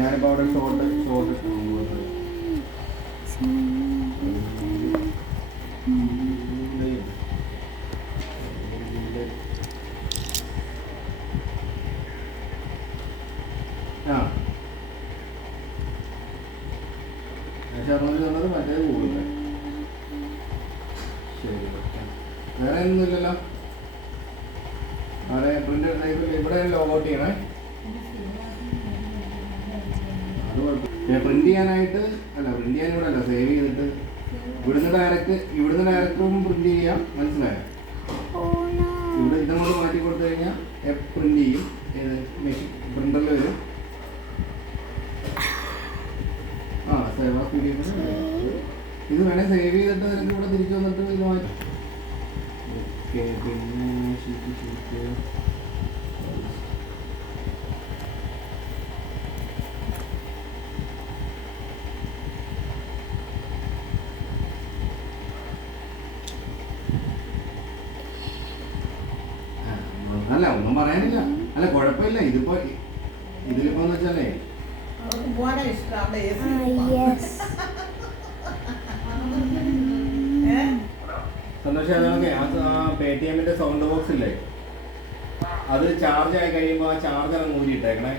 ഞാനിപ്പോൾ അവിടെ ഷോർട്ട് ആ തന്നത് മറ്റേത് കൂടുതൽ. ശരി, വേറെ ഒന്നുമില്ലല്ലോ. അവിടെ പ്രിന്റ് ഇവിടെ ലോഗൗട്ട് ചെയ്യണേ. അത് കുഴപ്പമില്ല. പ്രിന്റ് ചെയ്യാനായിട്ട് പ്രിന്റ് ചെയ്യാൻ ഇവിടെ അല്ല, സേവ് ചെയ്തിട്ട് ഇവിടുന്ന് ഡയറക്റ്റും പ്രിന്റ് ചെയ്യാം. മനസ്സിലായോ? ഇവിടെ ഇതങ്ങോട്ട് മാറ്റി കൊടുത്തു കഴിഞ്ഞാൽ പ്രിന്റ് ചെയ്യും. ഏത് മെഷീൻ പ്രിന്ററിൽ വരും. സേവ് ആസ് PDF ഇത് വേണേൽ സേവ് ചെയ്തിട്ട് അതിൻ്റെ കൂടെ തിരിച്ചു വന്നിട്ട് ഇത് മാറ്റി. ഓക്കെ, പിന്നെ ഷീറ്റ് അല്ല, ഒന്നും പറയാനില്ല. അല്ല, കുഴപ്പമില്ല. ഇതിലിപ്പോന്ന് വെച്ചാലേ സന്തോഷം, അതൊക്കെ ആ പേടിഎമ്മിന്റെ സൗണ്ട് ബോക്സ് ഇല്ലേ, അത് ചാർജ് ആയി കഴിയുമ്പോൾ ആ ചാർജർ അങ്ങ് ഊരിയിട്ടേക്കണേ.